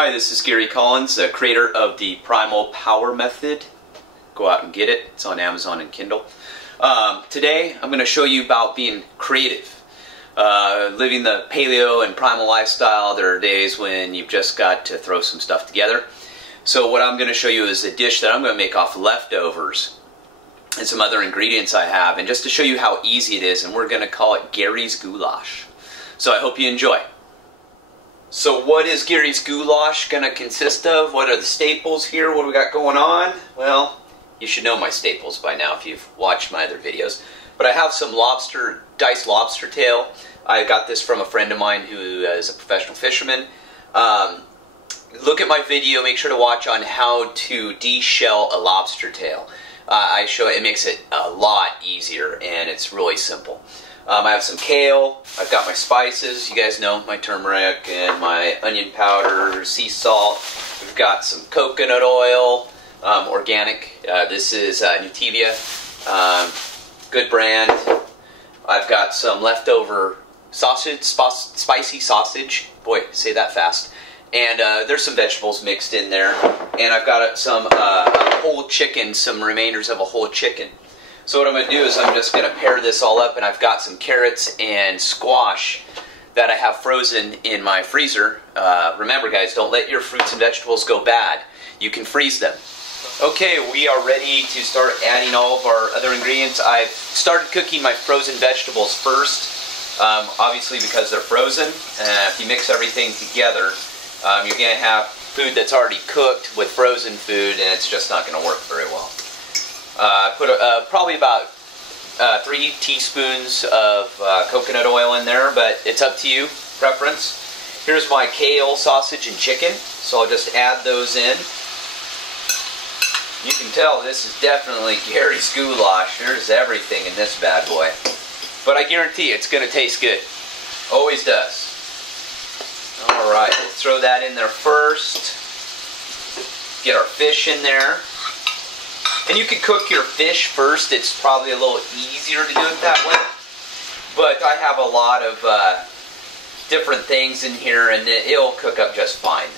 Hi, this is Gary Collins, the creator of the Primal Power Method. Go out and get it. It's on Amazon and Kindle. Today I'm going to show you about being creative. Living the paleo and primal lifestyle, there are days when you've just got to throw some stuff together. So what I'm going to show you is a dish that I'm going to make off leftovers and some other ingredients I have, and just to show you how easy it is, and we're going to call it Gary's Goulash. So I hope you enjoy. So what is Gary's Goulash going to consist of? What are the staples here? What do we got going on? Well, you should know my staples by now if you've watched my other videos. But I have some diced lobster tail. I got this from a friend of mine who is a professional fisherman. Look at my video, make sure to watch on how to de-shell a lobster tail. I show it makes it a lot easier, and it's really simple. I have some kale, I've got my spices, you guys know, my turmeric and my onion powder, sea salt. We've got some coconut oil, organic. This is Nutevia, good brand. I've got some leftover sausage, spicy sausage. Boy, say that fast. And there's some vegetables mixed in there. And I've got some whole chicken, some remainders of a whole chicken. So what I'm going to do is I'm just going to pair this all up, and I've got some carrots and squash that I have frozen in my freezer. Remember guys, don't let your fruits and vegetables go bad. You can freeze them. Okay, we are ready to start adding all of our other ingredients. I've started cooking my frozen vegetables first, obviously because they're frozen. If you mix everything together, you're going to have food that's already cooked with frozen food, and it's just not going to work very well. I put probably about 3 teaspoons of coconut oil in there, but it's up to you, preference. Here's my kale, sausage, and chicken, so I'll just add those in. You can tell this is definitely Gary's Goulash. There's everything in this bad boy. But I guarantee it's going to taste good. Always does. Alright, we'll throw that in there first. Get our fish in there. And you can cook your fish first. It's probably a little easier to do it that way. But I have a lot of different things in here, and it'll cook up just fine.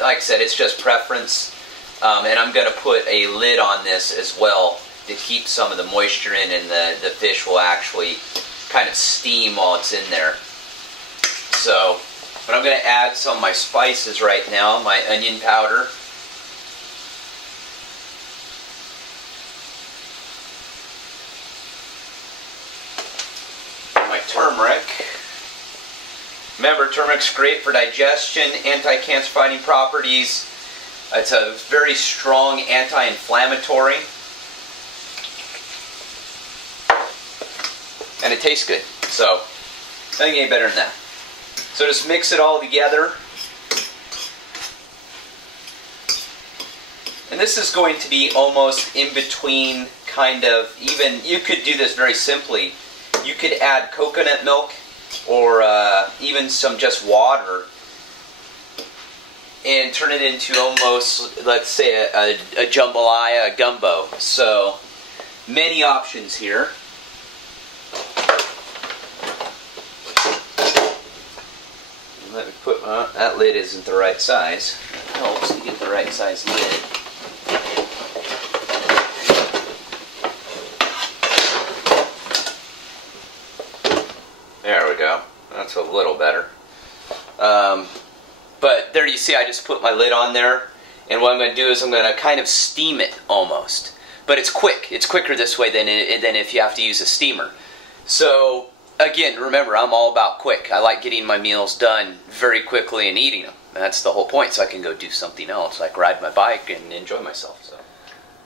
Like I said, it's just preference. And I'm going to put a lid on this as well to keep some of the moisture in, and the fish will actually kind of steam while it's in there. So, but I'm going to add some of my spices right now, my onion powder. My turmeric. Remember, turmeric's great for digestion, anti-cancer fighting properties. It's a very strong anti-inflammatory. And it tastes good. So, nothing any better than that. So just mix it all together. And this is going to be almost in between, kind of, even, you could do this very simply. You could add coconut milk or even some just water and turn it into almost, let's say, a jambalaya, a gumbo. So, many options here. Let me put, that lid isn't the right size. It helps to get the right size lid. There we go. That's a little better. But there you see, I just put my lid on there, and what I'm going to do is I'm going to kind of steam it almost. But it's quick. It's quicker this way than if you have to use a steamer. So, again, remember, I'm all about quick. I like getting my meals done very quickly and eating them. That's the whole point, so I can go do something else, like ride my bike and enjoy myself. So,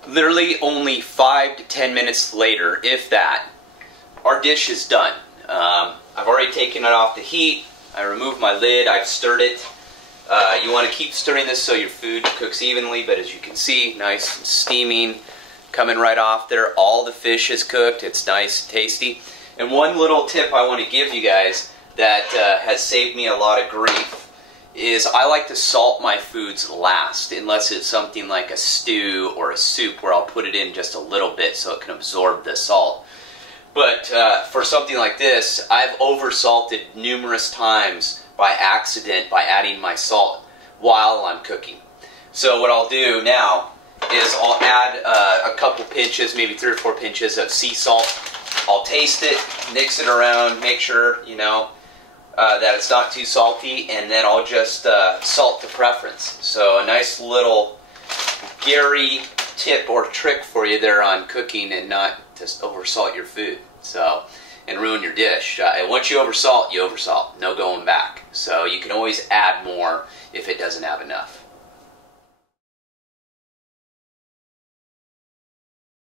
literally only 5 to 10 minutes later, if that, our dish is done. I've already taken it off the heat. I removed my lid. I've stirred it. You want to keep stirring this so your food cooks evenly, but as you can see, nice and steaming, coming right off there. All the fish is cooked. It's nice and tasty. And one little tip I want to give you guys that has saved me a lot of grief is I like to salt my foods last, unless it's something like a stew or a soup where I'll put it in just a little bit so it can absorb the salt. But for something like this, I've over-salted numerous times by accident by adding my salt while I'm cooking. So what I'll do now is I'll add a couple pinches, maybe 3 or 4 pinches of sea salt. I'll taste it, mix it around, make sure, you know, that it's not too salty, and then I'll just salt to preference. So a nice little Gary tip or trick for you there on cooking and not just oversalt your food, so, and ruin your dish. Once you oversalt, no going back. So you can always add more if it doesn't have enough.